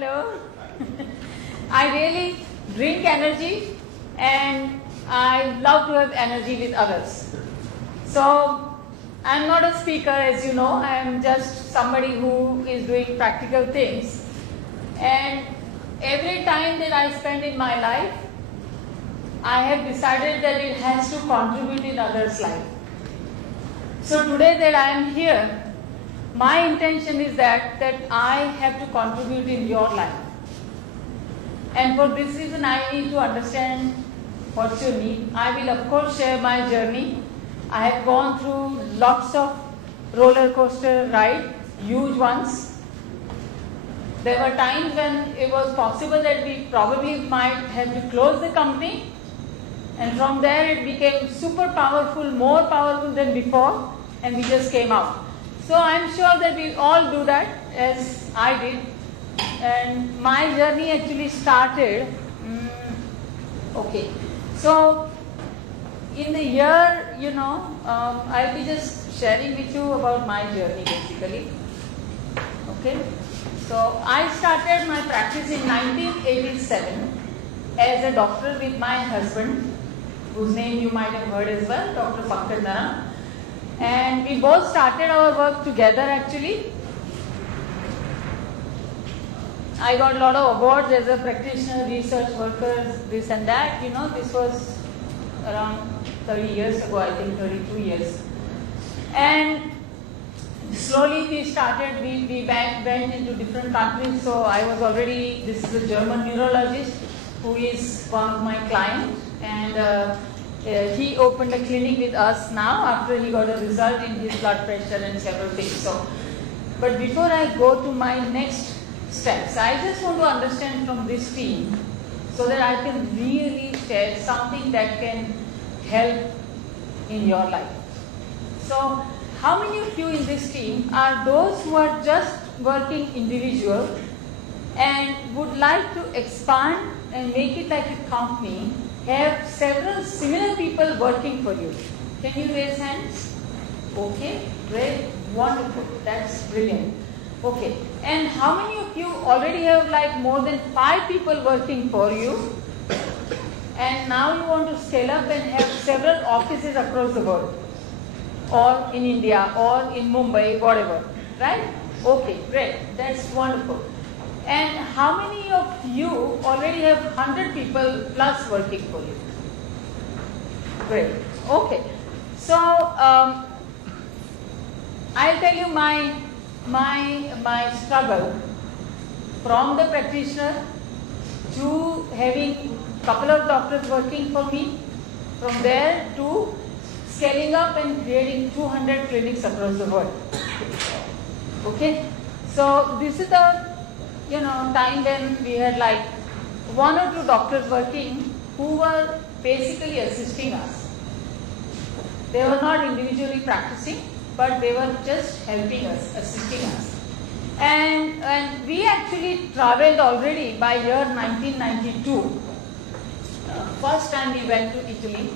Hello. I really drink energy and I love to have energy with others. So I'm not a speaker, as you know. I am just somebody who is doing practical things. And every time that I spend in my life, I have decided that it has to contribute in others' life. So today that I am here, my intention is that I have to contribute in your life. And for this reason, I need to understand what's your need. I will of course share my journey. I have gone through lots of roller coaster rides, huge ones. There were times when it was possible that we probably might have to close the company, and from there it became super powerful, more powerful than before, and we just came out. So I'm sure that we'll all do that as I did. And my journey actually started, okay. So in the year, I'll be just sharing with you about my journey basically. Okay. So I started my practice in 1987 as a doctor with my husband, whose name you might have heard as well, Dr. Naram. And we both started our work together actually. I got a lot of awards as a practitioner, research worker, this and that. This was around 30 years ago, I think 32 years. And slowly we started, we went into different countries. So I was already, this is a German neurologist who is one of my clients. And he opened a clinic with us now after he got a result in his blood pressure and several things. So, but before I go to my next steps, I just want to understand from this team so that I can really share something that can help in your life. So, how many of you in this team are those who are just working individual and would like to expand and make it like a company, have several similar people working for you? Can you raise hands? Okay, great, wonderful, that's brilliant. Okay, and how many of you already have like more than 5 people working for you, and now you want to scale up and have several offices across the world, or in India, or in Mumbai, whatever, right? Okay, great, that's wonderful. And how many of you already have 100 people plus working for you? Great. Okay. So I'll tell you my struggle from the practitioner to having a couple of doctors working for me, from there to scaling up and creating 200 clinics across the world. Okay. So this is the time when we had like 1 or 2 doctors working who were basically assisting us. They were not individually practicing, but they were just helping us, assisting us. And we actually traveled already by year 1992. First time we went to Italy,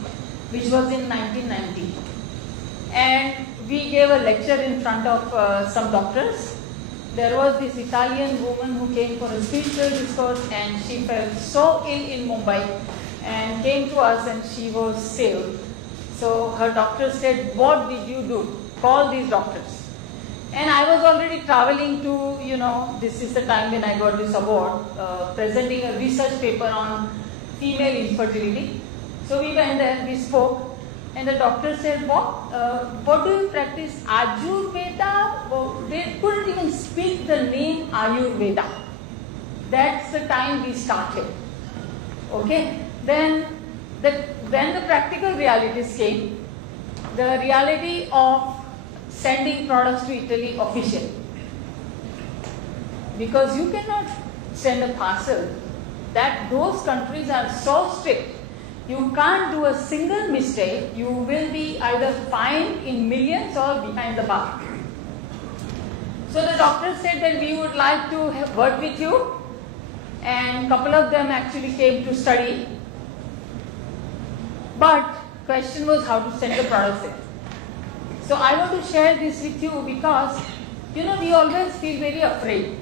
which was in 1990. And we gave a lecture in front of some doctors. There was this Italian woman who came for a spiritual discourse, and she felt so ill in Mumbai and came to us, and she was saved. So her doctor said, "What did you do? Call these doctors." And I was already traveling to, this is the time when I got this award, presenting a research paper on female infertility. So we went there, we spoke. And the doctor said, what do you practice? Ayurveda? They couldn't even speak the name Ayurveda. That's the time we started. Okay? Then the practical realities came. The reality of sending products to Italy officially. Because you cannot send a parcel. Those countries are so strict. You can't do a single mistake. You will be either fined in millions or behind the bar. So the doctor said that we would like to work with you, and a couple of them actually came to study. But question was how to send the products in. So I want to share this with you because, we always feel very afraid.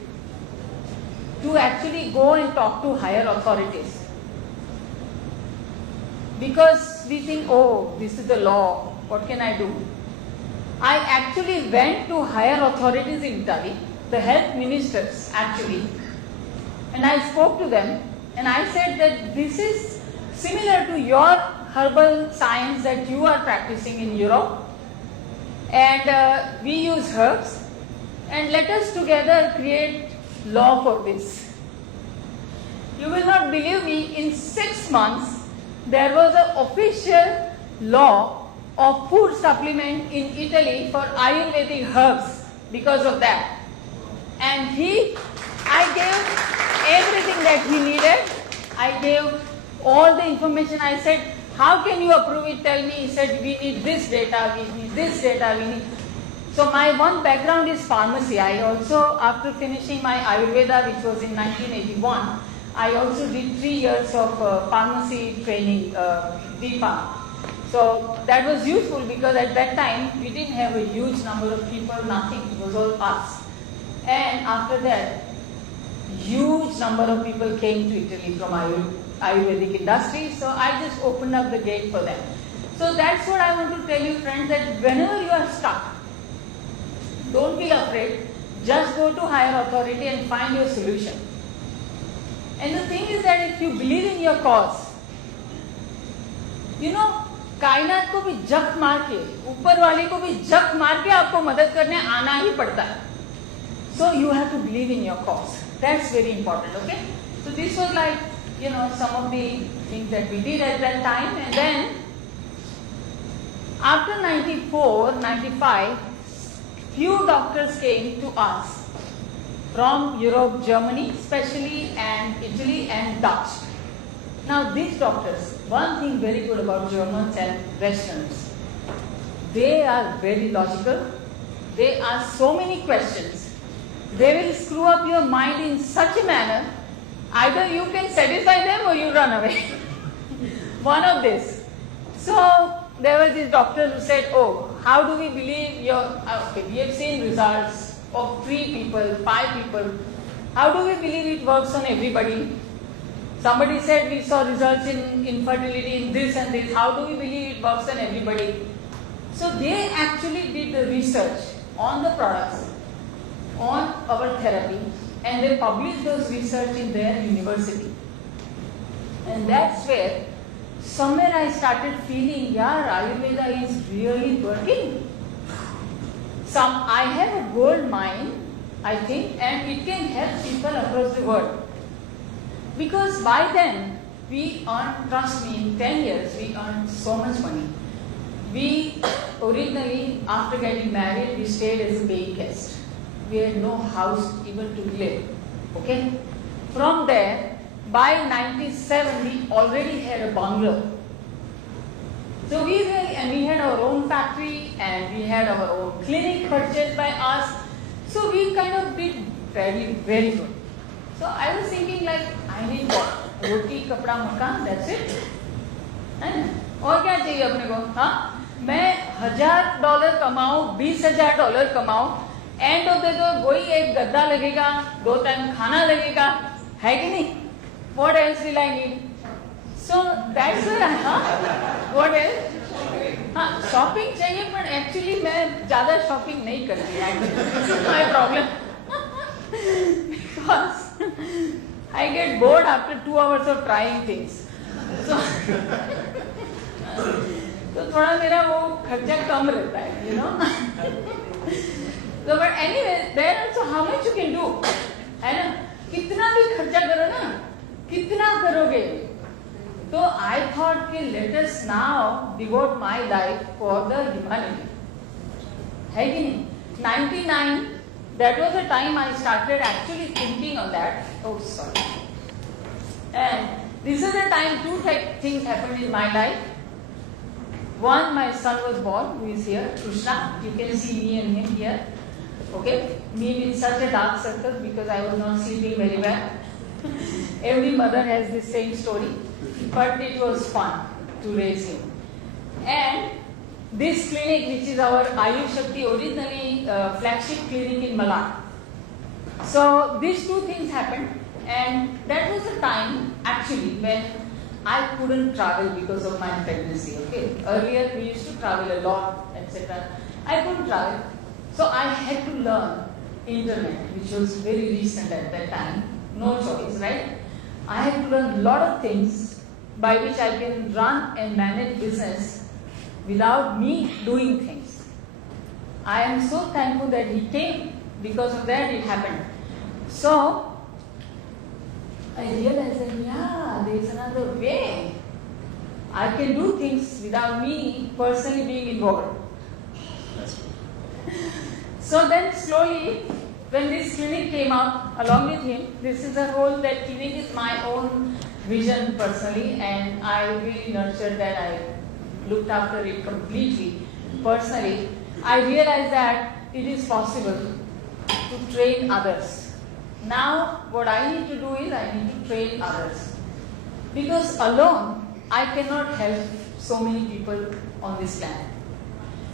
to actually go and talk to higher authorities. Because we think, oh, this is the law, what can I do? I actually went to higher authorities in Italy, the health ministers actually, and I spoke to them and I said that this is similar to your herbal science that you are practicing in Europe, and we use herbs, and let us together create law for this. You will not believe me, in 6 months there was an official law of food supplement in Italy for Ayurvedic herbs because of that. And I gave everything that he needed. I gave all the information. I said, how can you approve it? Tell me. He said, we need this data, we need this data, we need. So my one background is pharmacy. I also, after finishing my Ayurveda, which was in 1981, I also did 3 years of pharmacy training, B.Pharm. So that was useful because at that time we didn't have a huge number of people, nothing, it was all us. And after that, huge number of people came to Italy from Ayurvedic industry, so I just opened up the gate for them. So that's what I want to tell you, friends, that whenever you are stuck, don't feel afraid, just go to higher authority and find your solution. And the thing is that if you believe in your cause, you know, कायनात को भी जक मार के, ऊपर वाले को भी जक मार के आपको मदद करने आना ही पड़ता है. So you have to believe in your cause. That's very important, okay? So this was like, you know, some of the things that we did at that time. And then after 94, 95, few doctors came to us from Europe, Germany especially, and Italy and Dutch. Now these doctors, one thing very good about Germans and Westerners, they are very logical, they ask so many questions, they will screw up your mind in such a manner, either you can satisfy them or you run away. One of this. So there was this doctor who said, oh, how do we believe your, okay, we have seen results of 3 people, 5 people, how do we believe it works on everybody? Somebody said we saw results in infertility in this and this. How do we believe it works on everybody? So they actually did the research on the products, on our therapy, and they published those research in their university. And that's where somewhere I started feeling, yeah, Ayurveda is really working. I have a gold mine, I think, and it can help people across the world. Because by then, we earned, trust me, in 10 years, we earned so much money. We originally, after getting married, we stayed as a paying guest. We had no house even to live. Okay? From there, by 97, we already had a bungalow. So we had our own factory and we had our own clinic purchased by us. So we kind of did very, very good. So I was thinking like, I need what? Roti, kapda, makan, that's it. And और क्या चाहिए अपने को? हाँ, मैं $1,000 कमाऊँ, $20,000 कमाऊँ, end of the day वही एक गद्दा लगेगा, 2 टाइम खाना लगेगा, है कि नहीं? What else will I need? So that's why, what else? हाँ, शॉपिंग चाहिए, पर एक्चुअली मैं ज़्यादा शॉपिंग नहीं करती. My problem. Because I get bored after 2 hours of trying things. So, तो थोड़ा मेरा वो खर्चा कम रहता है, you know. So but anyway, then also how much you can do, है ना? कितना भी खर्चा करो ना, कितना करोगे? So I thought कि let us now devote my life for the humanity. है कि नहीं? 99. That was the time I started actually thinking on that. Oh, sorry. And this is the time 2 things happened in my life. One, my son was born, who is here, Krishna. You can see me and him here. Okay? Me with such a dark circle because I was not sleeping very well. Every mother has the same story. But it was fun to raise him. And this clinic, which is our Ayushakti, originally flagship clinic in Milan. So these 2 things happened. And that was a time actually when I couldn't travel because of my pregnancy. Okay, earlier we used to travel a lot, etc. I couldn't travel, so I had to learn internet, which was very recent at that time. No choice, right? I had to learn a lot of things by which I can run and manage business without me doing things. I am so thankful that he came. Because of that it happened. So I realized that there is another way. I can do things without me personally being involved. So then slowly, when this clinic came up along with him, this is a whole, that clinic is my own vision personally, and I really nurtured that. I looked after it completely personally. I realized that it is possible to train others. Now what I need to do is I need to train others. Because alone I cannot help so many people on this planet.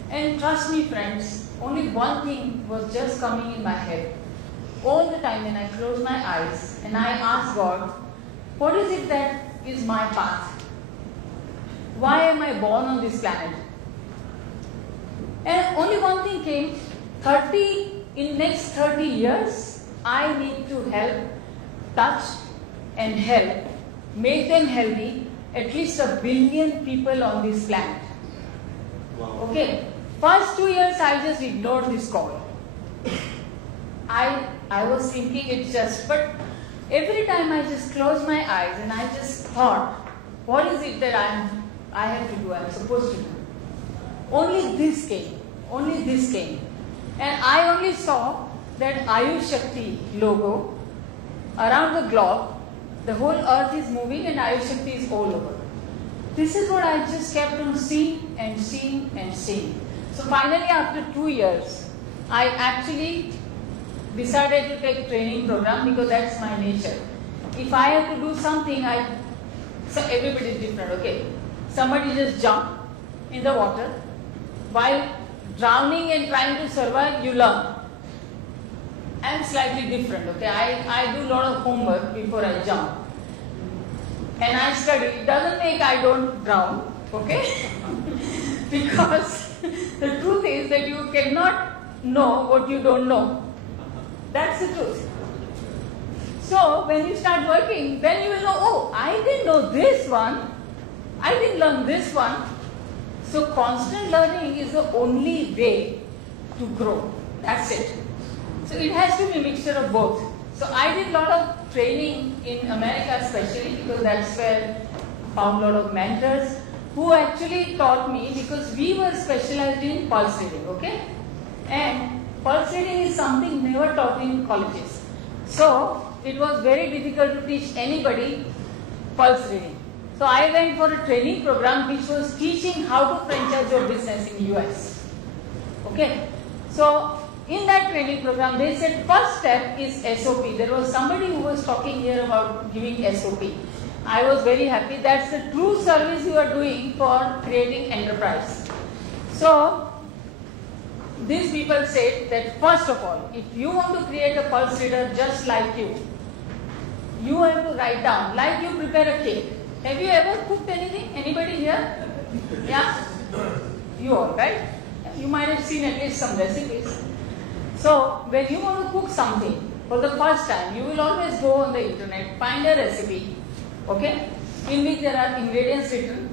And trust me friends, only one thing was just coming in my head. All the time when I close my eyes and I ask God, what is it that is my path? Why am I born on this planet? And only one thing came, in next 30 years, I need to help, touch and help, make them healthy, at least 1 billion people on this planet. Wow. Okay, first 2 years I just ignored this call. I was thinking it's just, but every time I just closed my eyes and I just thought, what is it that I have to do, I'm supposed to do? Only this came. And I only saw that Ayushakti logo around the globe. The whole earth is moving and Ayushakti is all over. This is what I just kept on seeing and seeing and seeing. So finally after 2 years, I actually decided to take training program because that's my nature. If I have to do something, so everybody is different, okay? Somebody just jump in the water while drowning and trying to survive, you learn. I am slightly different, okay? I do a lot of homework before I jump. And I study. It doesn't make I don't drown, okay? Because the truth is that you cannot know what you don't know. That's the truth. So when you start working, then you will know, oh, I didn't know this one. I didn't learn this one. So constant learning is the only way to grow. That's it. So it has to be a mixture of both. So I did a lot of training in America especially because that's where I found a lot of mentors who actually taught me, because we were specialized in pulse reading, okay? And pulse reading is something never taught in colleges. So it was very difficult to teach anybody pulse reading. So I went for a training program which was teaching how to franchise your business in US. Okay? So in that training program, they said first step is SOP. There was somebody who was talking here about giving SOP. I was very happy. That's the true service you are doing for creating enterprise. So these people said that first of all, if you want to create a pulse reader just like you have to write down, like you prepare a cake. Have you ever cooked anything? Anybody here? Yeah? You all, right? You might have seen at least some recipes. So when you want to cook something for the first time, you will always go on the internet, find a recipe, okay, in which there are ingredients written,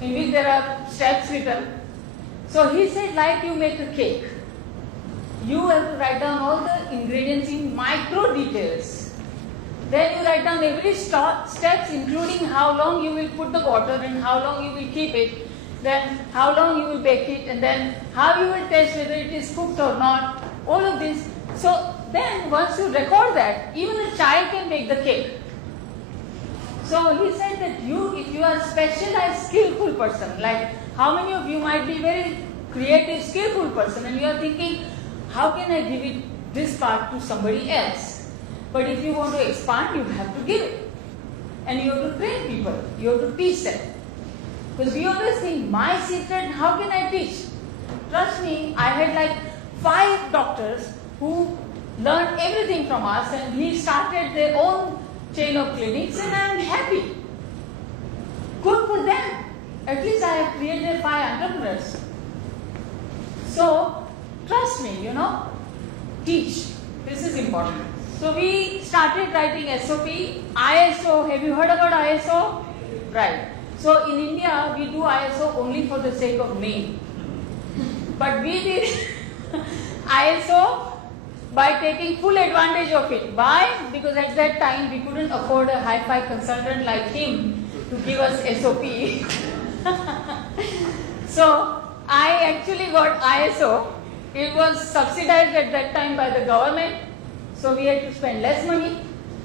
in which there are steps written. So he said, like you make a cake, you have to write down all the ingredients in micro details. Then you write down every steps, including how long you will put the water and how long you will keep it, then how long you will bake it, and then how you will test whether it is cooked or not, all of this. So then once you record that, even a child can make the cake. So he said that if you are a specialized, skillful person, like how many of you might be very creative, skillful person, and you are thinking, how can I give it this part to somebody else? But if you want to expand, you have to give it. And you have to train people. You have to teach them. Because we always think, my secret, how can I teach? Trust me, I had like 5 doctors who learned everything from us, and he started their own chain of clinics and I am happy. Good for them. At least I have created 5 entrepreneurs. So, trust me, teach. This is important. So, we started writing SOP, ISO. Have you heard about ISO? Right. So, in India, we do ISO only for the sake of name. But we did ISO by taking full advantage of it. Why? Because at that time, we couldn't afford a hi-fi consultant like him to give us SOP. So, I actually got ISO. It was subsidized at that time by the government. So, we had to spend less money.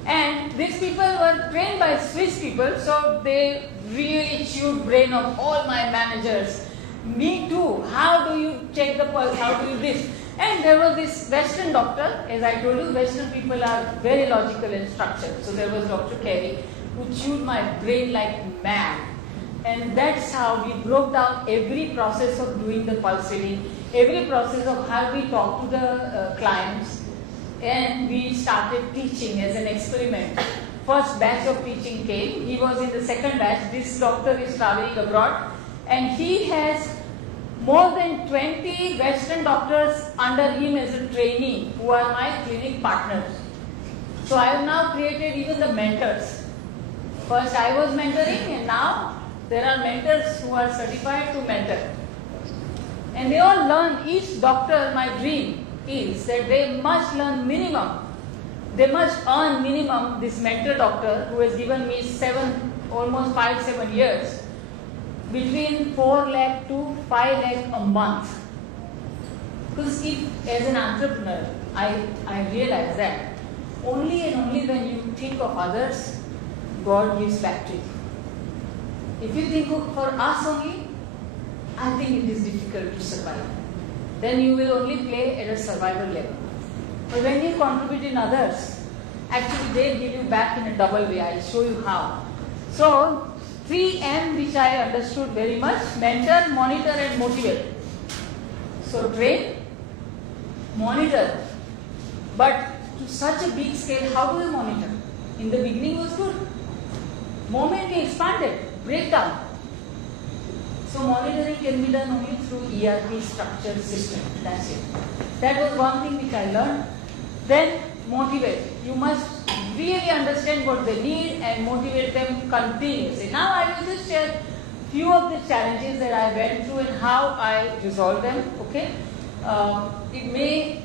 And these people were trained by Swiss people. So, they really chewed brain of all my managers. Me too. How do you check the pulse? How do you this? And there was this Western doctor. As I told you, Western people are very logical and structured. So, there was Dr. Carey who chewed my brain like mad. And that's how we broke down every process of doing the pulse reading, every process of how we talk to the clients. And we started teaching as an experiment. First batch of teaching came. He was in the second batch. This doctor is traveling abroad. And he has more than 20 Western doctors under him as a trainee who are my clinic partners. So I have now created even the mentors. First I was mentoring and now there are mentors who are certified to mentor. And they all learn, each doctor, my dream is that they must learn minimum. They must earn minimum, this mentor doctor who has given me almost 5-7 years, between 4 lakh to 5 lakh a month. Because if, as an entrepreneur, I realize that only and only when you think of others, God gives back to you. If you think for us only, I think it is difficult to survive. Then you will only play at a survival level. But when you contribute in others, actually they give you back in a double way. I'll show you how. So, 3M which I understood very much, mentor, monitor and motivate. So, train, monitor. But to such a big scale, how do you monitor? In the beginning was good. Moment we expanded, breakdown. So monitoring can be done only through ERP structured system. That's it. That was one thing which I learned. Then motivate. You must really understand what they need and motivate them continuously. Now I will just share few of the challenges that I went through and how I resolved them. Okay, it may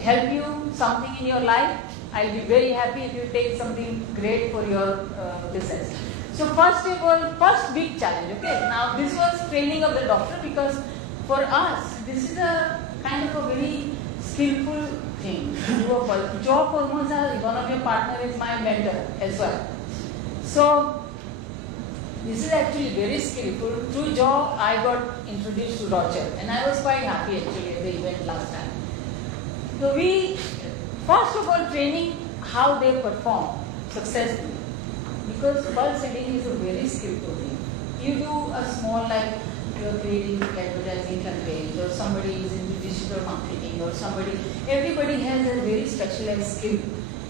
help you something in your life. I'll be very happy if you take something great for your business. So first of all, first big challenge, okay. Now this was training of the doctor because for us, this is a kind of a very skillful thing. Job hormones, one of your partner is my mentor as well. So this is actually very skillful. Through job, I got introduced to Roger and I was quite happy actually at the event last time. So we, first of all, training how they perform successfully. Because pulse reading is a very skillful thing. You do a small, like you're creating advertising campaigns or somebody is into digital marketing or somebody, everybody has a very specialized skill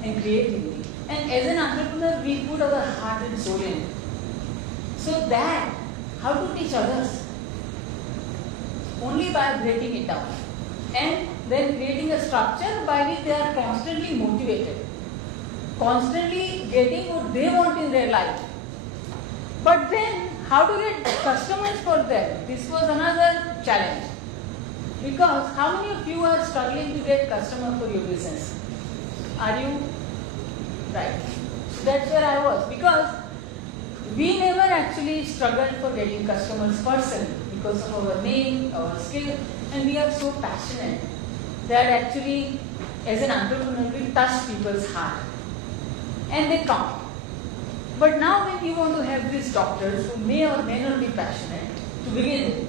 and creativity. And as an entrepreneur, we put our heart and soul in it. So that, how to teach others? Only by breaking it down. And then creating a structure by which they are constantly motivated. Constantly getting what they want in their life. But then, how to get customers for them? This was another challenge. Because how many of you are struggling to get customers for your business? Are you? Right. So that's where I was. Because we never actually struggled for getting customers personally because of our name, our skill, and we are so passionate that actually, as an entrepreneur, we touch people's heart. And they come. But now when you want to have these doctors who may or may not be passionate to begin with,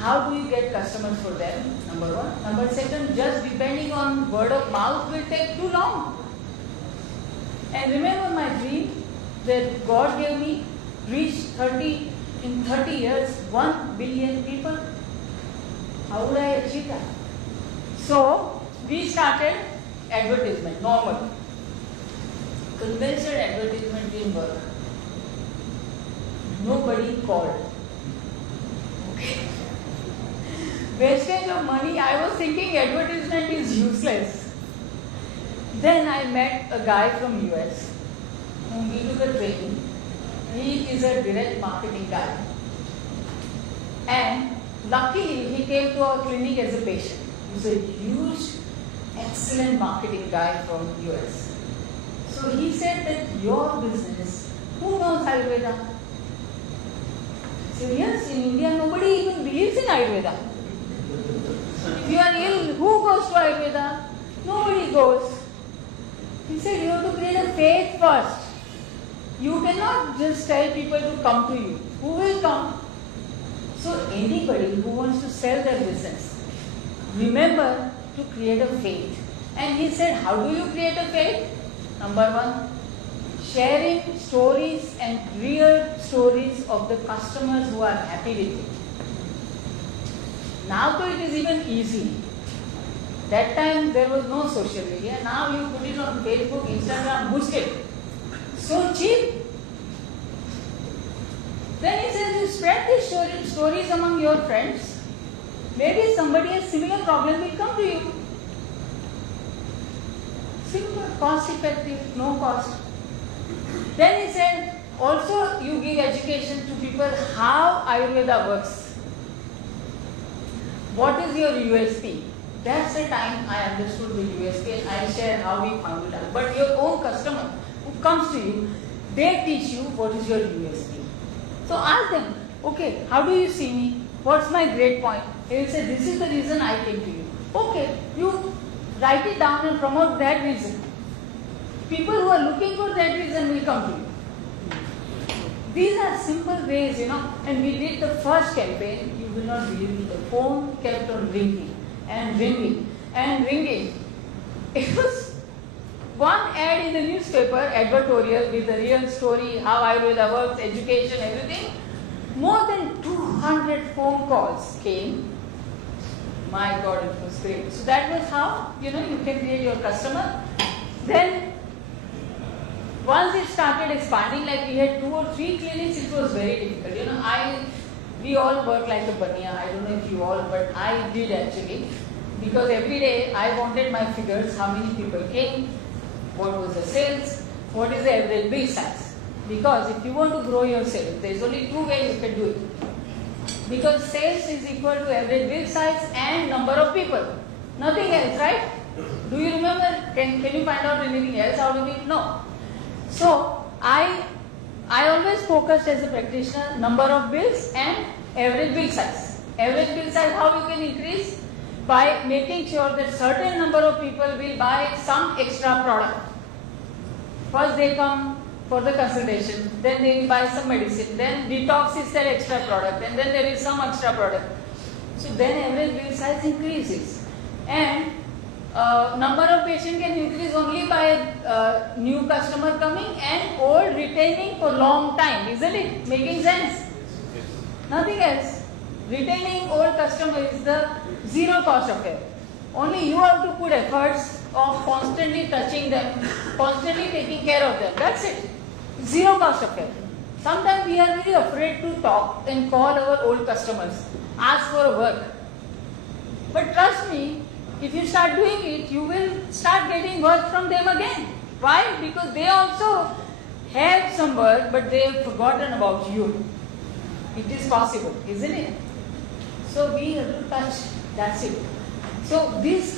how do you get customers for them? Number one. Number second, just depending on word of mouth will take too long. And remember my dream that God gave me, reach in 30 years, 1 billion people. How would I achieve that? So, we started advertisement, normal. conventional advertisement didn't work. Nobody called. Okay. Wastage of money. I was thinking advertisement is useless. Then I met a guy from US whom we took a training. He is a direct marketing guy. And luckily he came to our clinic as a patient. He's a huge, excellent marketing guy from US. So he said that your business, who knows Ayurveda? So yes, in India nobody even believes in Ayurveda. If you are ill, who goes to Ayurveda? Nobody goes. He said you have to create a faith first. You cannot just tell people to come to you. Who will come? So anybody who wants to sell their business, remember to create a faith. And he said, how do you create a faith? Number one, sharing stories and real stories of the customers who are happy with you. Now though it is even easy. That time there was no social media. Now you put it on Facebook, Instagram, boost it. So cheap. Then he says you spread these stories among your friends. Maybe somebody has similar problem will come to you. Simple, cost effective, no cost. Then he said also you give education to people how Ayurveda works. What is your USP? That's the time I understood the USP and I share how we found it out. But your own customer who comes to you, they teach you what is your USP. So ask them, okay, how do you see me? What's my great point? They will say, this is the reason I came to you. Okay, you write it down and promote that reason. People who are looking for that reason will come to you. These are simple ways, and we did the first campaign, you will not believe me, the phone kept on ringing and ringing and ringing. It was one ad in the newspaper, advertorial with a real story, how Ayurveda works, education, everything. More than 200 phone calls came. My God, it was great. So that was how, you can create your customer. Then, once it started expanding, like we had 2 or 3 clinics, it was very difficult. We all work like a bania. I don't know if you all, but I did actually. Because every day I wanted my figures, how many people came, what was the sales, what is the average bill size. Because if you want to grow your sales, there is only 2 ways you can do it. Because sales is equal to average bill size and number of people. Nothing else, right? Do you remember? Can you find out anything else out of it? No. So, I always focused as a practitioner, number of bills and average bill size. Average bill size, how you can increase? By making sure that certain number of people will buy some extra product. First they come for the consultation, then they will buy some medicine, then detox is their extra product, and then there is some extra product. So then average bill size increases. And number of patients can increase only by new customer coming and old retaining for long time, isn't it? Making sense? Nothing else. Retaining old customer is the zero cost affair. Only you have to put efforts of constantly touching them, constantly taking care of them. That's it. Zero cost affair. Sometimes we are very afraid to talk and call our old customers, ask for work. But trust me, if you start doing it, you will start getting work from them again. Why? Because they also have some work, but they have forgotten about you. It is possible, isn't it? So we have to touch, that's it. So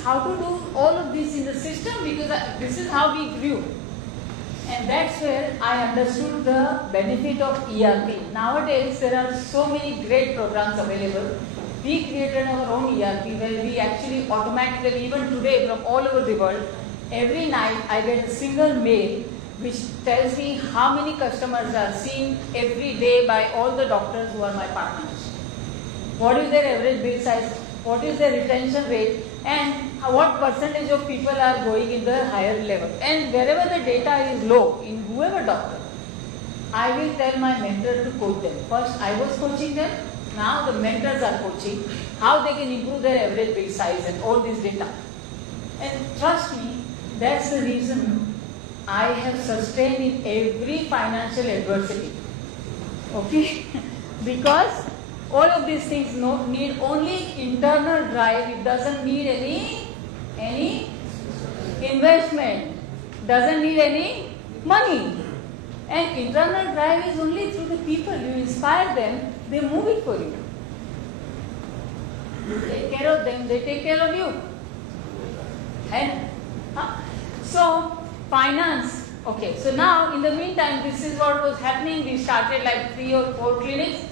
how to do all of this in the system, because this is how we grew. And that's where I understood the benefit of ERP. Nowadays there are so many great programs available. We created our own ERP where we actually automatically, even today from all over the world, every night I get a single mail which tells me how many customers are seen every day by all the doctors who are my partners. What is their average bill size, what is their retention rate, and what percentage of people are going in the higher level. And wherever the data is low, in whoever doctor, I will tell my mentor to coach them. First I was coaching them, now the mentors are coaching how they can improve their average bill size and all this data. And trust me, that's the reason I have sustained in every financial adversity. Okay? Because all of these things need only internal drive. It doesn't need any investment. Doesn't need any money. And internal drive is only through the people. You inspire them, they move it for you. You take care of them, they take care of you. And so finance. Okay, so now in the meantime, this is what was happening. We started like 3 or 4 clinics.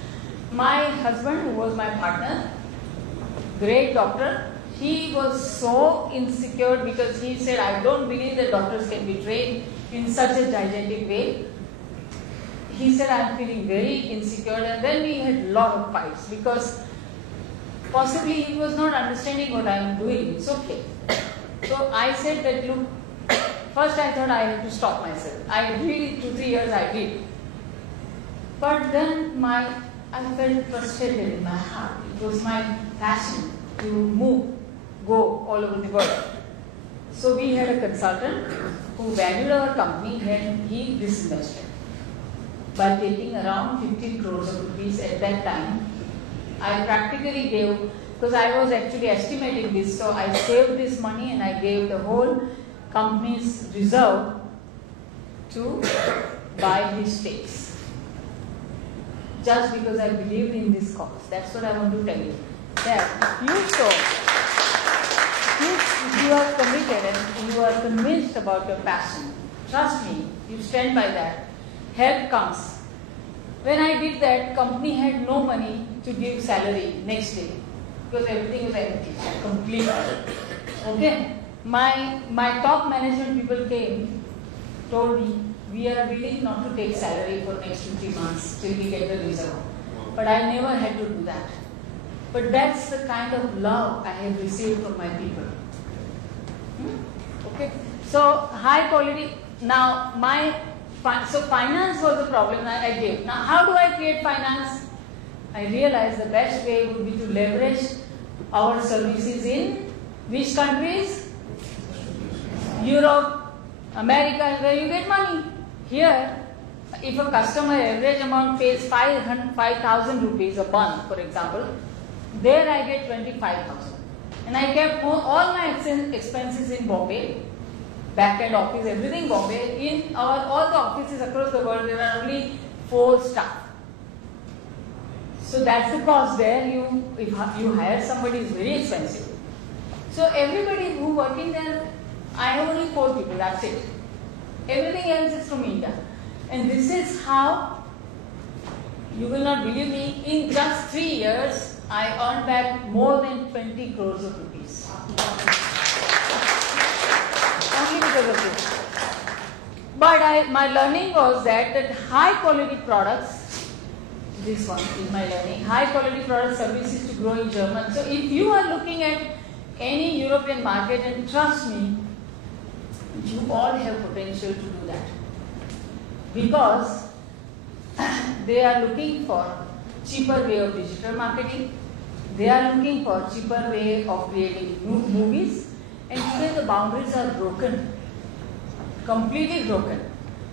My husband, who was my partner, great doctor, he was so insecure because he said, I don't believe that doctors can be trained in such a gigantic way. He said, I'm feeling very insecure, and then we had a lot of fights because possibly he was not understanding what I am doing. It's okay. So I said that, look, first I thought I had to stop myself. I really, 2-3 years I did. But then I felt frustrated in my heart. It was my passion to go all over the world. So we had a consultant who valued our company and he disinvested by taking around 15 crores of rupees at that time. I practically gave, because I was actually estimating this, so I saved this money and I gave the whole company's reserve to buy his stakes. Just because I believed in this cause. That's what I want to tell you. That if you are committed and you are convinced about your passion, trust me, you stand by that, help comes. When I did that, company had no money to give salary next day because everything was empty, complete. Okay? My top management people came, told me, we are willing not to take salary for next 2-3 months till we get the reserve. But I never had to do that. But that's the kind of love I have received from my people. Okay? So high quality. Now so finance was the problem I gave. Now how do I create finance? I realized the best way would be to leverage our services in which countries? Europe, America, where you get money. Here, if a customer average amount pays 5,000 rupees a month, for example, there I get 25,000. And I kept all my expenses in Bombay, back-end office, everything Bombay. In all the offices across the world, there are only 4 staff. So that's the cost there. If you hire somebody, is very expensive. So everybody who working there, I have only 4 people, that's it. Everything else is from India. And this is how, you will not believe me, in just 3 years, I earned back more than 20 crores of rupees. Only because of this. But my learning was that high quality products, this one is my learning, high quality product services to grow in German. So if you are looking at any European market, and trust me, you all have potential to do that. Because they are looking for cheaper way of digital marketing, they are looking for cheaper way of creating movies, and today the boundaries are broken, completely broken.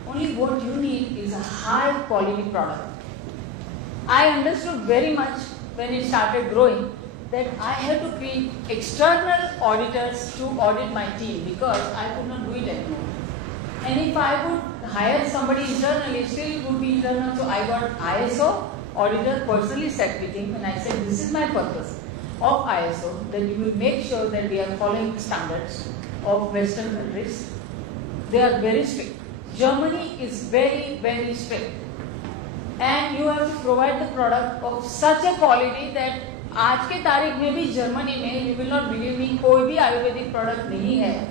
Only what you need is a high quality product. I understood very much when it started growing that I had to create external auditors to audit my team because I could not do it anymore. And if I would hire somebody internally, still it would be internal. So I got ISO auditor, personally sat with him, and I said, this is my purpose of ISO, that you will make sure that we are following the standards of Western countries. They are very strict. Germany is very, very strict. And you have to provide the product of such a quality that आज के तारीख में भी Germany में, you will not believe me, कोई भी Ayurvedic product नहीं है.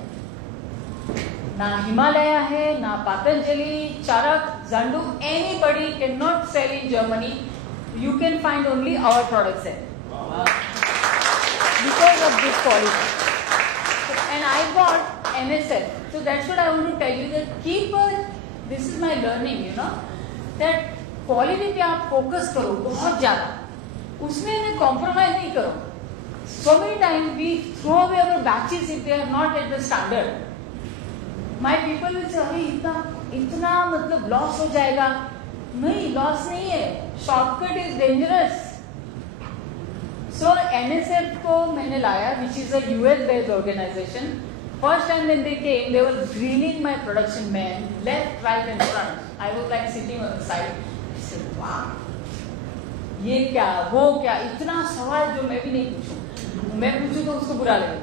ना हिमालय है, ना पतंजलि, चरक, Zandu, anybody cannot sell in Germany. You can find only our products there. Because of this quality. And I got NSL. So that's what I want to tell you, that this is my learning, that quality पे आप focus करो बहुत ज़्यादा. उसमें compromise नहीं करो. So many times we throw away our batches if they are not at the standard. My people will say, अरे इतना मतलब लॉस हो जाएगा. नहीं, लॉस नहीं है. Shortcut is dangerous. So NSF को मैंने लाया, which is a US based organization. First time when they came, they were drilling my production man, left, right and front. I was like sitting on the side. I said, wow, ये क्या, वो क्या, इतना सवाल जो मैं भी नहीं पूछूं. मैं पूछूं तो उसको बुरा लगे.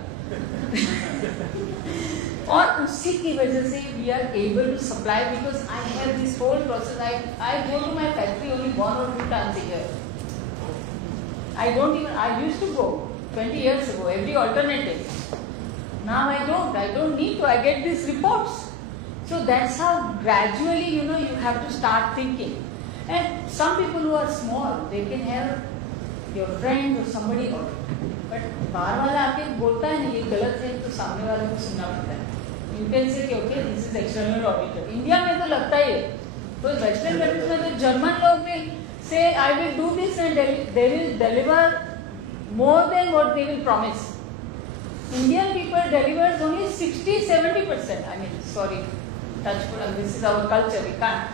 और उसी की वजह से we are able to supply because I have this whole process. I go to my factory only 1 or 2 times a year. I used to go 20 years ago, every alternate day. Now I don't need to, I get these reports. So that's how gradually, you have to start thinking. And some people who are small, they can have your friend or somebody or. But बाहर वाला आके बोलता है नहीं, ये गलत है, तो सामने वाले को सुनना पड़ता है. You can say कि okay, this is external auditor. India में तो लगता ही है. तो वेस्टर्न कंट्रीज में तो जर्मन लोग भी say I will do this and they will deliver more than what they will promise. Indian people delivers only 60-70%. I mean, sorry, touch wood, this is our culture, we can't.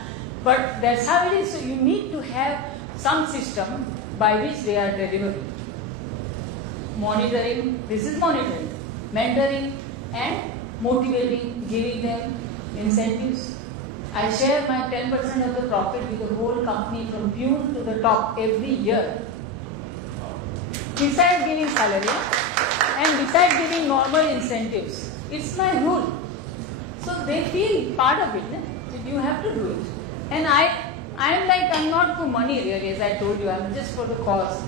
But that's how it is. So you need to have some system by which they are delivering. Monitoring, this is monitoring, mentoring and motivating, giving them incentives. I share my 10% of the profit with the whole company from June to the top every year. Besides giving salary and besides giving normal incentives. It's my rule. So they feel part of it. That you have to do it. And I'm not for money really, as I told you. I'm just for the cause.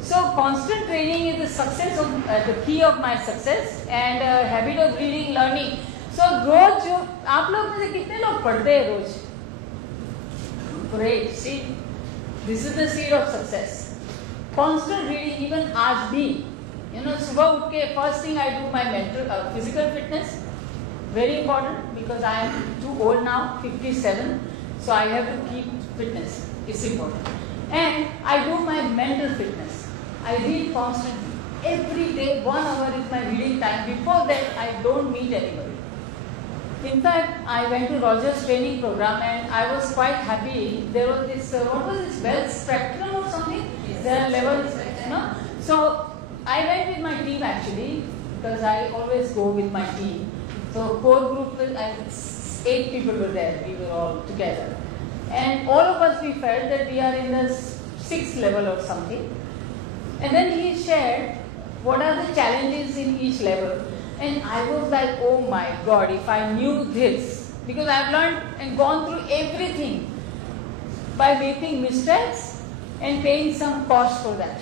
So constant training is the success of the key of my success and habit of reading, learning. So रोज जो आप लोग में से कितने लोग पढ़ते हैं रोज? Great, see, this is the seed of success. Constant reading, even आज भी, सुबह उठ के first thing I do my mental physical fitness, very important because I am too old now, 57, so I have to keep fitness. It's important. And I do my mental fitness. I read constantly. Every day, 1 hour is my reading time. Before that, I don't meet anybody. In fact, I went to Roger's training program and I was quite happy. There was this, what was this, Wealth Spectrum or something? Yes. There are levels, So, I went with my team actually, because I always go with my team. So, core group, 8 people were there, we were all together. And all of us, we felt that we are in the 6th level or something. And then he shared what are the challenges in each level. And I was like, oh my God, if I knew this, because I've learned and gone through everything by making mistakes and paying some cost for that.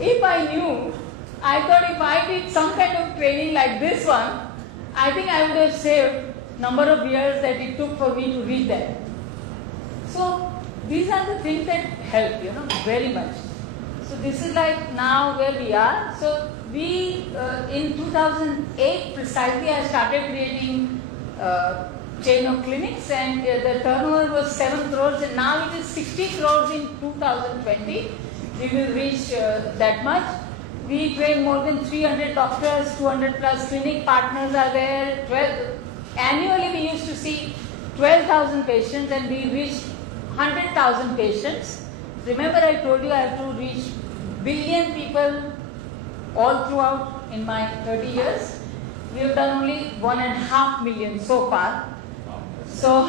If I knew, I thought if I did some kind of training like this one, I think I would have saved number of years that it took for me to read that. So these are the things that help, very much. So this is like now where we are. So we, in 2008 precisely, I started creating chain of clinics and the turnover was 7 crores and now it is 60 crores in 2020. We will reach that much. We train more than 300 doctors, 200 plus clinic partners are there. Annually we used to see 12,000 patients and we reached 100,000 patients. Remember I told you I have to reach billion people all throughout in my 30 years. We have done only 1.5 million so far. So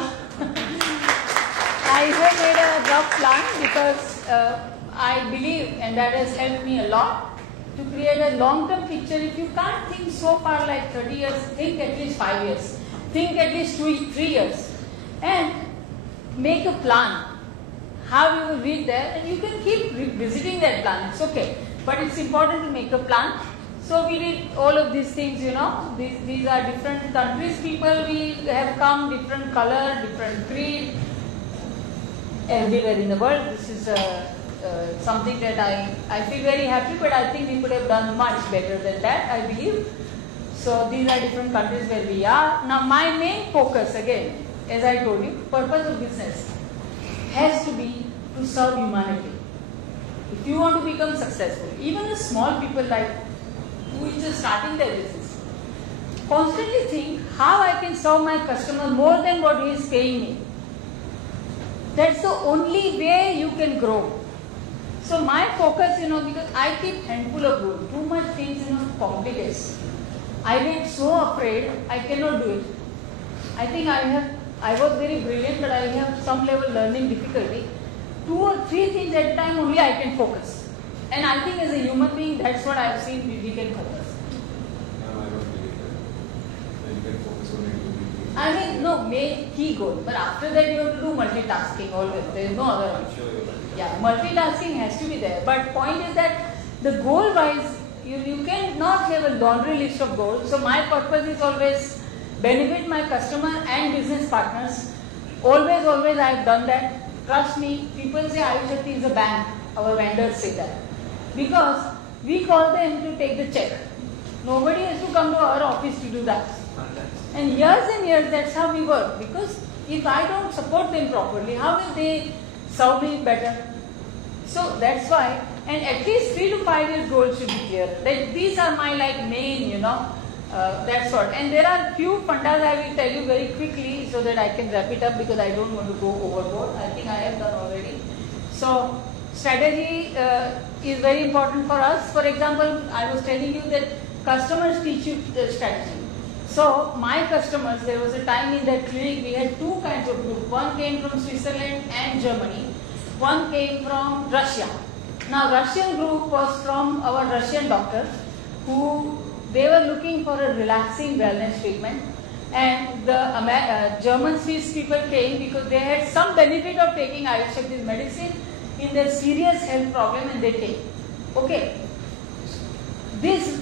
I have made a rough plan because I believe, and that has helped me a lot, to create a long-term picture. If you can't think so far like 30 years, think at least 5 years. Think at least 3 years. And make a plan. How you will reach there, and you can keep revisiting that plan. It's okay. But it's important to make a plan. So we did all of these things, These are different countries. People we have come, different color, different creed, everywhere in the world. This is something that I feel very happy, but I think we could have done much better than that, I believe. So these are different countries where we are. Now my main focus, again, as I told you, purpose of business has to be to serve humanity. If you want to become successful, even the small people like who is just starting their business, constantly think how I can serve my customer more than what he is paying me. That's the only way you can grow. So my focus, because I keep handful of goals, too much things, complicates. I get so afraid, I cannot do it. I think I was very brilliant, but I have some level learning difficulty. 2 or 3 things at a time only I can focus. And I think as a human being, that's what I have seen we can focus. No, I don't believe that. Then you can focus on it. I mean, no, make key goal. But after that, you have to do multitasking always. There is no other I'm sure you're right. Yeah, multitasking has to be there. But point is that the goal wise, you cannot have a laundry list of goals. So my purpose is always benefit my customer and business partners. Always I have done that. Trust me, people say Ayushakti is a bank. Our vendors say that. Because we call them to take the check. Nobody has to come to our office to do that. And years, that's how we work. Because if I don't support them properly, how will they serve me better? So that's why, and at least 3 to 5 years goals should be clear. Like, these are my main, that sort. And there are few fundas I will tell you very quickly so that I can wrap it up because I don't want to go overboard. I think I have done already. So strategy is very important for us. For example, I was telling you that customers teach you the strategy. So my customers, there was a time in that clinic we had 2 kinds of group. One came from Switzerland and Germany. One came from Russia. Now Russian group was from our Russian doctor who they were looking for a relaxing wellness treatment, and the German Swiss people came because they had some benefit of taking Ayurvedic medicine in their serious health problem, and they came. Okay. This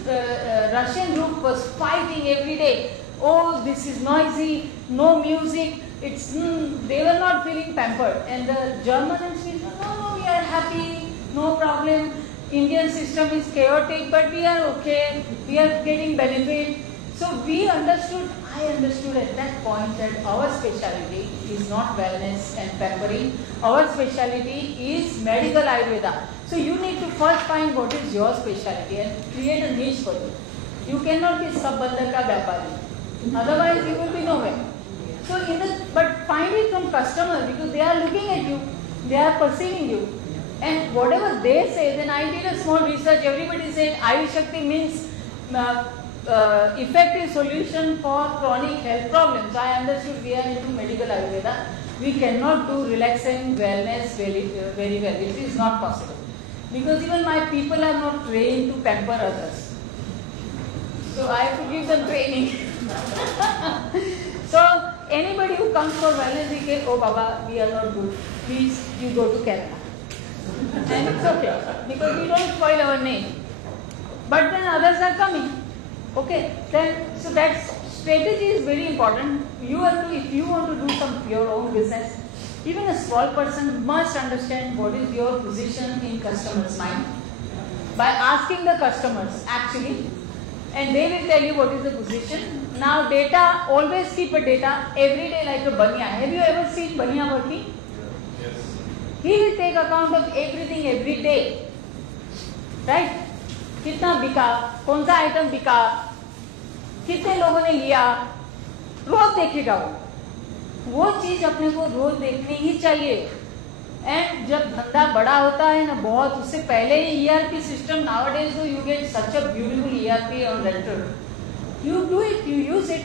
Russian group was fighting every day. Oh, this is noisy, no music. They were not feeling pampered. And the German and Swiss, no, we are happy, no problem. Indian system is chaotic, but we are okay. We are getting benefit. So I understood at that point that our specialty is not wellness and pampering. Our specialty is medical Ayurveda. So you need to first find what is your specialty and create a niche for you. You cannot be sab-bandar ka vyapari. Otherwise you will be nowhere. So but find it from customer because they are looking at you, they are perceiving you. And whatever they say, then I did a small research. Everybody said Ayushakti means effective solution for chronic health problems. So I understood we are into medical Ayurveda. We cannot do relaxing wellness very well. It is not possible. Because even my people are not trained to pamper others. So I have to give them training. So anybody who comes for wellness, they say, oh Baba, we are not good. Please, you go to Kerala. And it's okay. Because we don't spoil our name. But then others are coming. Okay. So that strategy is very important. You have to, if you want to do your own business, even a small person must understand what is your position in customer's mind by asking the customers actually, and they will tell you what is the position. Now data, always keep a data every day like a baniya. Have you ever seen baniya working? Yes. He will take account of everything every day. Right? कितना बिका, कौन सा item बिका, कितने लोगों ने लिया, रोज देखेगा वो चीज अपने को रोज देखनी ही चाहिए. एंड जब धंधा बड़ा होता है ना बहुत, उससे पहले ही ERP system nowadays so you get such a beautiful ERP on rental. You do it, you use it.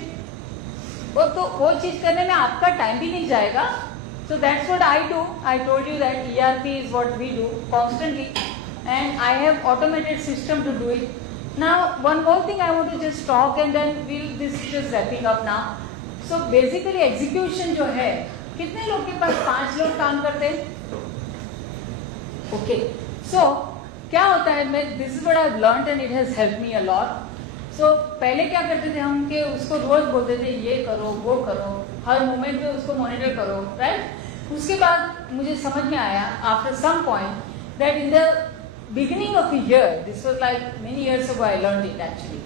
वो चीज करने में आपका टाइम भी नहीं जाएगा. So that's what I do. I told you that ERP is what we do constantly, and I have automated system to do it. Now one more thing I want to just talk, and then this is just wrapping up now. So basically execution जो है, कितने लोग के पास 5 लोग काम करते हैं? Okay. So क्या होता है, this is what I have learned and it has helped me a lot. So पहले क्या करते थे हम कि उसको रोज बोलते थे ये करो वो करो, हर मोमेंट पे उसको मॉनिटर करो, राइट? उसके बाद मुझे समझ में आया after some point that in the beginning of the year, this was like many years ago I learned it actually,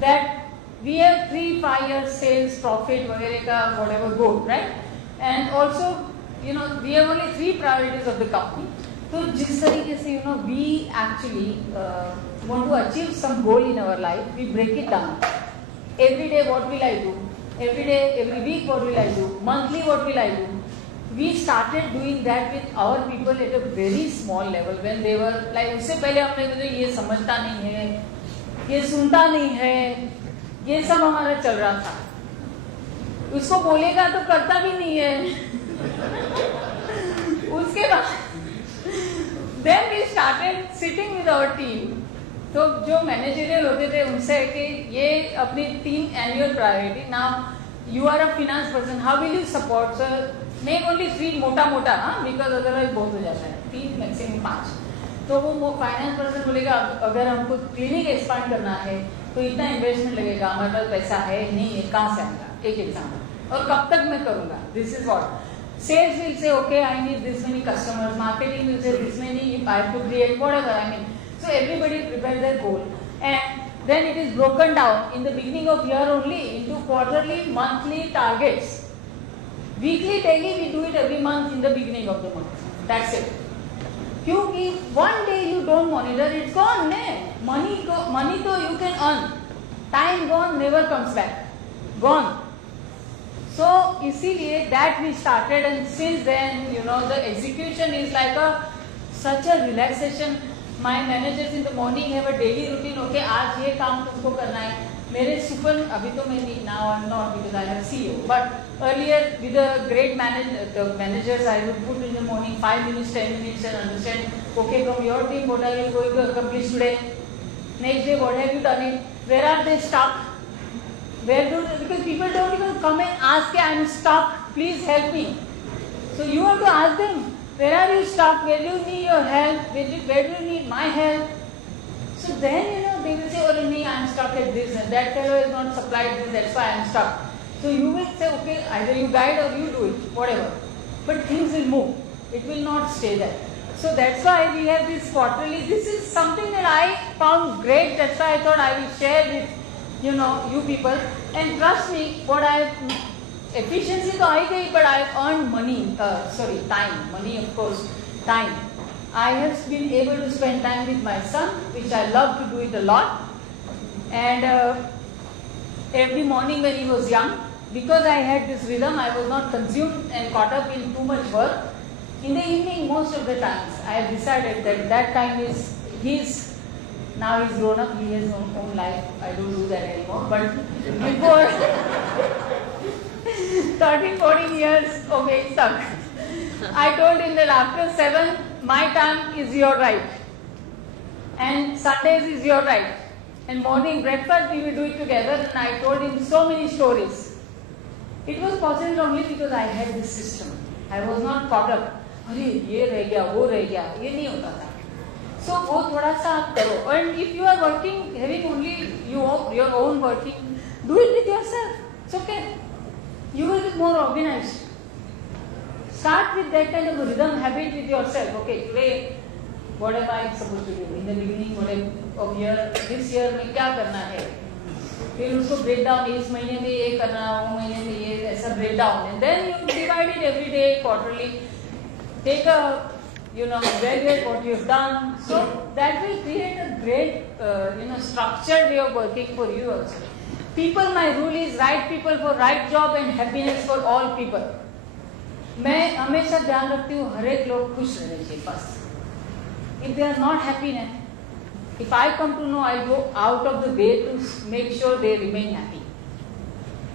that we have 3-5 years sales, profit, वगैरह का whatever goal, right? And also, we have only 3 priorities of the company. So जिस तरीके से, we actually want to achieve some goal in our life, we break it down. every day what will I do, every day, every week what will I do, monthly what will I do. We started doing that with our people at a very small level when they were like, उससे पहले हमने बोले ये समझता नहीं है, ये सुनता नहीं है, ये सब हमारा चल रहा था. उसको बोलेगा तो करता भी नहीं है. उसके बाद then we started sitting with our team. तो जो मैनेजरियल होते थे उनसे कि ये अपनी 3 annual priority. Now you are a finance person, how will you support? So make only 3 मोटा मोटा, हाँ, because otherwise बहुत हो जाता है. 3 मैक्सिमम 5. तो वो फाइनेंस पर्सन बोलेगा अगर हमको क्लिनिक एक्सपांड करना है तो इतना इन्वेस्टमेंट लगेगा, हमारे पास पैसा है नहीं है, कहाँ से आएगा, एक एग्जाम्पल, और कब तक मैं करूँगा. This is what sales will say, okay, I need this many customers. Marketing will say this many, I have to create whatever. I mean, so everybody prepare their goal, and then it is broken down in the beginning of year only into quarterly, monthly targets. Weekly, daily, we do it every month in the beginning of the month. That's it. क्योंकि one day you don't monitor, it's gone, ne? Money तो you can earn. Time gone never comes back. Gone. So इसीलिए that we started, and since then, you know, the execution is like such a relaxation. My managers in the morning have a daily routine. Okay, आज ये काम तुमको करना है. मेरे super, अभी तो मैं नहीं, now I'm not because I have CEO. But earlier with the great managers, I would put in the morning 5 minutes, 10 minutes and understand. Okay, from your team, what are you going to accomplish today? Next day, what have you done it? Where are they stuck? Because people don't even come and ask, I'm stuck, please help me. So you have to ask them, where are you stuck, where do you need your help, where do you need my help? So then, you know, they will say, oh no, I'm stuck at this, and that fellow has not supplied this, that's why I'm stuck. So you will say, okay, either you guide or you do it, whatever. But things will move, it will not stay there. So that's why we have this quarterly. This is something that I found great, that's why I thought I will share with you people, and trust me, what efficiency तो आई गई, but I earned money, time, money of course, time. I have been able to spend time with my son, which I love to do it a lot, and every morning when he was young, because I had this rhythm, I was not consumed and caught up in too much work. In the evening, most of the times, I have decided that time is his. Now he's grown up, he has his own life, I don't do that anymore, but before 13, 14 years of being stuck, I told him that after 7, my time is your right, and Sundays is your right, and morning breakfast we will do it together, and I told him so many stories. It was possible only because I had this system. I was not caught up, अरे ये रह गया, वो रह गया, ये नहीं होता था. So वो थोड़ा सा आप करो, and if you are working, having only your own working, do it with yourself. It's okay. You will be more organized. Start with that kind of a rhythm habit with yourself. Okay, today, what am I supposed to do? In the beginning of year, this year में क्या करना है? फिर उसको break down. इस महीने में ये करना, वो महीने में ये ऐसा break down, and then you divide it every day, quarterly. Take a evaluate what you've done. So that will create a great, structured way of working for you also. People, my rule is right people for right job and happiness for all people. मैं हमेशा ध्यान रखती हूँ हर एक लोग खुश रहने चाहिए बस. If they are not happy, if I come to know, I go out of the way to make sure they remain happy.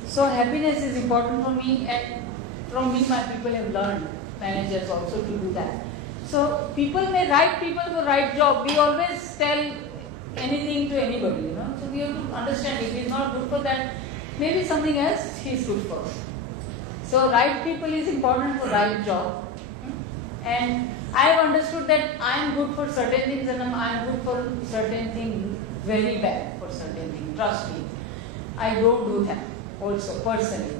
So happiness is important for me, and from me my people have learned, managers also, to do that. So people may right people for right job. We always tell anything to anybody, So we have to understand if he is not good for that, maybe something else he is good for. So right people is important for right job. And I have understood that I am good for certain things and I am good for certain things very bad for certain things. Trust me. I don't do that also personally.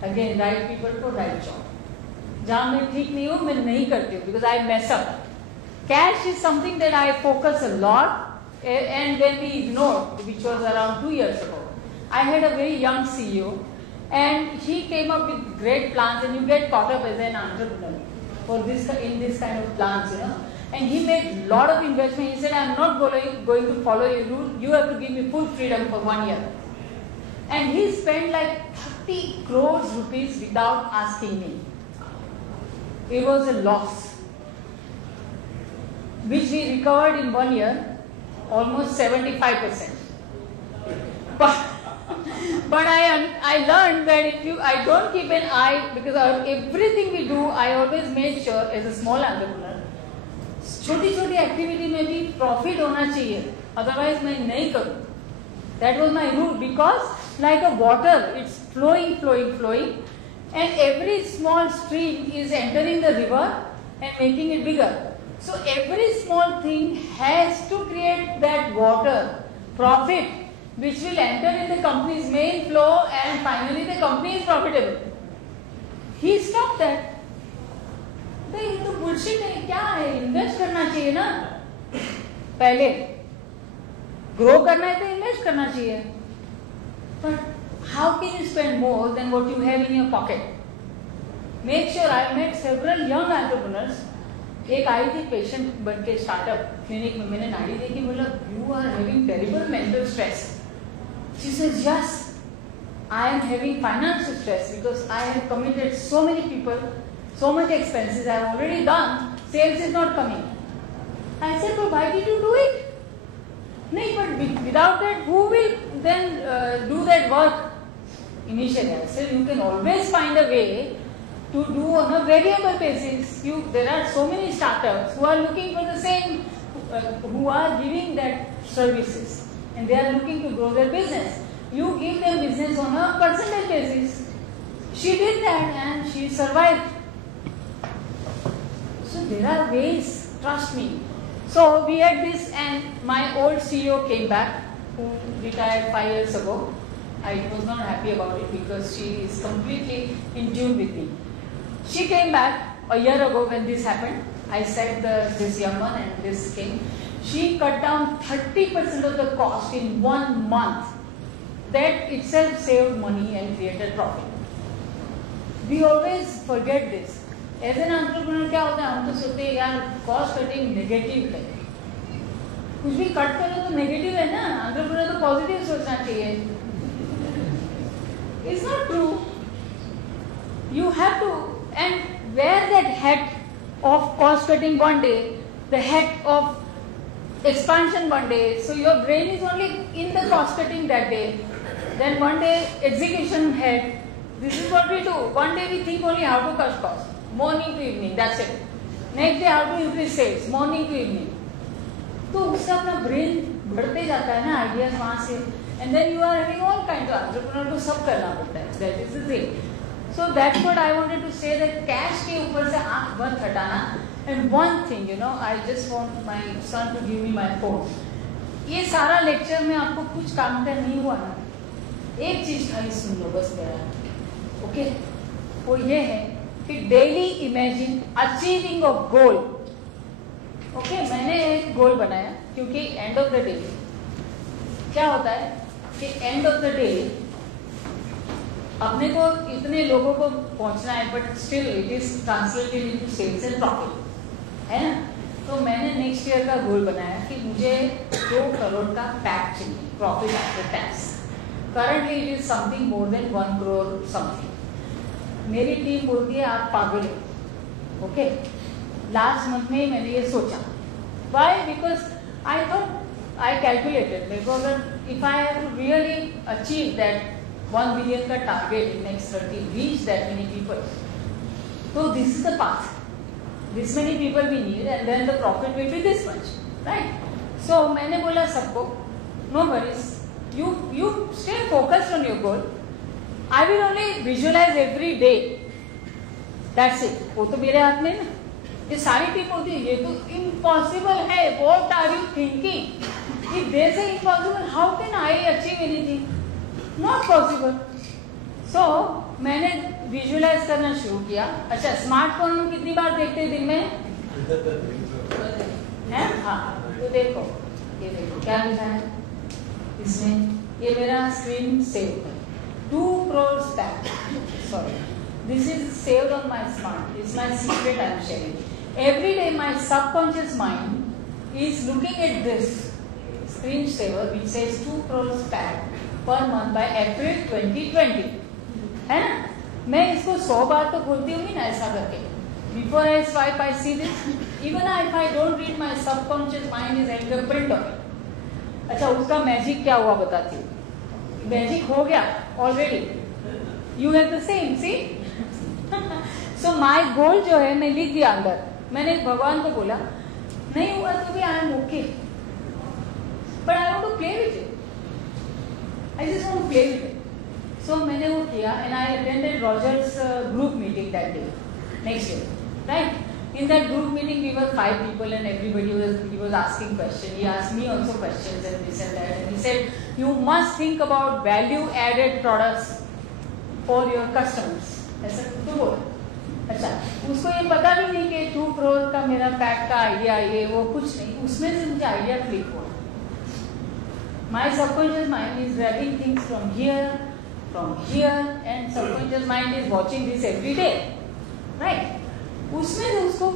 Again, right people for right job. जहाँ मैं ठीक नहीं हूँ मैं नहीं करती हूँ because I mess up. Cash is something that I focus a lot, and when we ignored, which was around 2 years ago. I had a very young CEO, and he came up with great plans, and you get caught up as an entrepreneur for this in this kind of plans, And he made lot of investment. He said, I'm not going to follow your rule. You have to give me full freedom for 1 year. and he spent like 30 crores rupees without asking me. It was a loss, which we recovered in 1 year, almost 75%. But I learned that I don't keep an eye, because everything we do, I always make sure as a small entrepreneur, छोटी छोटी activity में भी profit होना चाहिए, otherwise मैं नहीं करूँ. That was my rule, because like a water, it's flowing, and every small stream is entering the river and making it bigger. So every small thing has to create that water profit, which will enter in the company's main flow, and finally the company is profitable. He stopped that. ये तो bullshit है, क्या है, invest करना चाहिए ना, पहले grow करना है तो इन्वेस्ट करना चाहिए. But how can you spend more than what you have in your pocket? Make sure. I met several young entrepreneurs. एक आई थी पेशेंट बन के स्टार्टअप क्लिनिक में, मैंने नाड़ी देखी, बोला you are having terrible mental stress. She says yes, I am having financial stress because I have committed so many people, so much expenses I have already done, sales is not coming. I said, but why did you do it? No, but without that, who will then do that work initially? I said, you can always find a way to do on a variable basis. There are so many startups who are looking for the same, who are giving that services, and they are looking to grow their business. You give them business on a percentage basis. She did that and she survived. So there are ways, trust me. So we had this, and my old CEO came back, who retired 5 years ago. I was not happy about it because she is completely in tune with me. She came back a year ago when this happened. I said this young one and this came. She cut down 30% of the cost in 1 month. That itself saved money and created profit. We always forget this. As an entrepreneur क्या होता है, हम तो सोचते हैं यार cost cutting negative है, कुछ भी कट करो तो नेगेटिव है ना, एंटरप्रेन्योर तो पॉजिटिव सोचना चाहिए. It's not true. You have to and wear that hat of cost cutting one day, the hat of expansion one day, so your brain is only in the cost cutting that day. Then one day execution head, this is what we do. One day we think only how to cut cost. Morning to evening, that's it. Next day how to increase sales, morning to evening. तो उससे अपना brain बढ़ते जाता है ना, ideas वहाँ से, and then you are having all kinds of entrepreneur, तो सब करना पड़ता है. That is the thing. So that's what I wanted to say, that cash के ऊपर से आँख मत हटाना. And one thing, you know, I just want my son to give me my phone. ये सारा लेक्चर में आपको कुछ काम का नहीं हुआ ना, एक चीज खाली सुन लो बस मेरा, ओके? वो ये है कि daily imagine achieving a goal. Okay, मैंने एक गोल बनाया, क्योंकि एंड ऑफ द डे क्या होता है कि एंड ऑफ द डे अपने को इतने लोगों को पहुंचना है, but still it is translated into sales and profit, है ना? तो मैंने नेक्स्ट ईयर का गोल बनाया कि मुझे 2 करोड़ का पैक चाहिए, profit after tax. Currently it is something more than 1 crore something. मेरी टीम बोलती है आप पागल हो. ओके, लास्ट मंथ में मैंने ये सोचा. Why? Because I thought, I calculated, मेरे को अगर if I have to really achieve that 1 billion का target in next 30, reach that many people, तो this is the path, this many people we need, and then the profit will be this much, right? So मैंने बोला सबको, no worries, you stay focused on your goal. I will only visualize every day. That's it. वो तो मेरे हाथ में ना. ये सारी टीम होती है, ये तो impossible है. What are you thinking? If they say impossible, how can I achieve anything? Not possible. So मैंने visualize करना शुरू किया. अच्छा, स्मार्टफोन हम कितनी बार देखते हैं दिन में? हैं? हाँ, तो देखो, ये देखो क्या लिखा है इसमें. ये मेरा स्क्रीन सेव है. 2 crores back. Sorry. This is saved on my smart. It's my secret I am sharing. Every day my subconscious mind is looking at this screensaver which says 2 crores back per month by April 2020. है ना? मैं इसको 100 बार तो खोलती हूँ ना ऐसा करके. Before I swipe, I see this. Even if I don't read, my subconscious mind is having a print of it. अच्छा, उसका मैजिक क्या हुआ बताती हूँ. मैजिक हो गया already. You have the same, see? So my goal जो है मैं लिख दिया अंदर. मैंने भगवान को बोला नहीं हुआ तो भी I am okay. But I want to play with it. I just want to play with it. So मैंने वो किया and I attended Roger's group meeting that day, next day, right? In that group meeting we were 5 people and he was asking questions. He asked me also questions and this and that. And he said, you must think about value added products for your customers. ऐसा तो बोला. अच्छा, उसको ये पता भी नहीं कि 2 crore का मेरा पैक का आइडिया ये वो कुछ नहीं. उसमें से मुझे आइडिया क्लिक हुआ. My subconscious mind is grabbing things from here, and subconscious mind is watching this every day, right? उसमें से उसको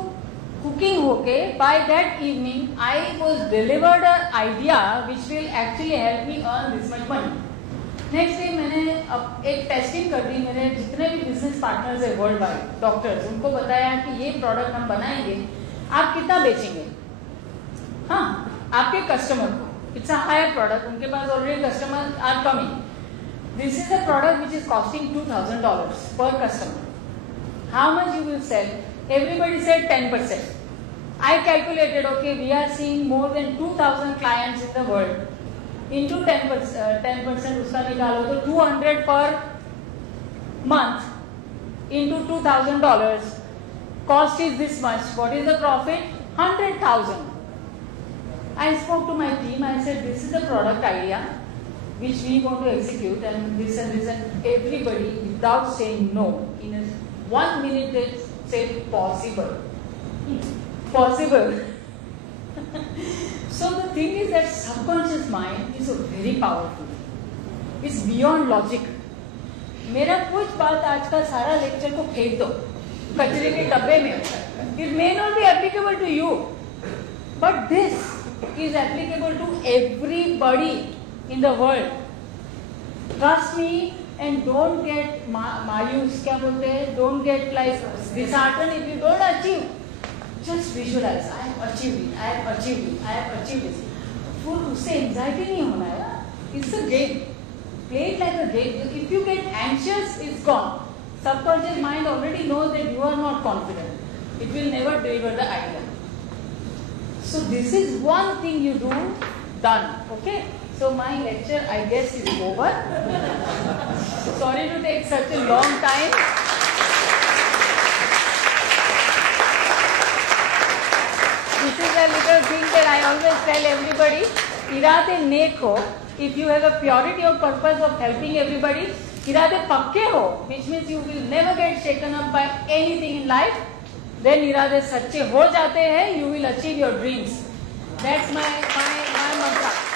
cooking होके by that evening I was delivered an idea which will actually help me earn this much money. Next day मैंने अब एक testing कर दी. मेरे जितने भी बिजनेस पार्टनर्स है वर्ल्ड वाइड डॉक्टर्स, उनको बताया कि ये प्रोडक्ट हम बनाएंगे, आप कितना बेचेंगे. हाँ, आपके कस्टमर को. It's a higher product. उनके पास already customers are coming. This is a product which is costing $2,000 per customer. How much you will sell? Everybody said 10%. I calculated, okay, we are seeing more than 2,000 clients in the world. Into 10% उसका निकालो तो 200 per month into $2,000. Cost is this much. What is the profit? 100,000. I spoke to my team. I said, this is the product idea which we want to execute, and this and this, and everybody, without saying no, in 1 minute they said possible. Possible. So the thing is that subconscious mind is very powerful. It's beyond logic. मेरा कुछ बात आज का सारा lecture को फेंक दो कचरे के डब्बे में. It may not be applicable to you, but this is applicable to everybody in the world. Trust me and don't get mayus, क्या बोलते हैं, don't get like disheartened if you don't achieve. Just visualize, I have achieved it, I have achieved it, I have achieved it. फिर उससे anxiety नहीं होना है. It's a game. Play it like a game. If you get anxious, it's gone. Subconscious mind already knows that you are not confident. It will never deliver the idea. So this is one thing you do, done. Okay? So my lecture, I guess, is over. Sorry to take such a long time. This is a little thing that I always tell everybody. इरादे नेक हो. If you have a purity of purpose of helping everybody, इरादे पक्के हो, which means you will never get shaken up by anything in life. Then इरादे सच्चे हो जाते हैं, you will achieve your dreams. That's my mantra.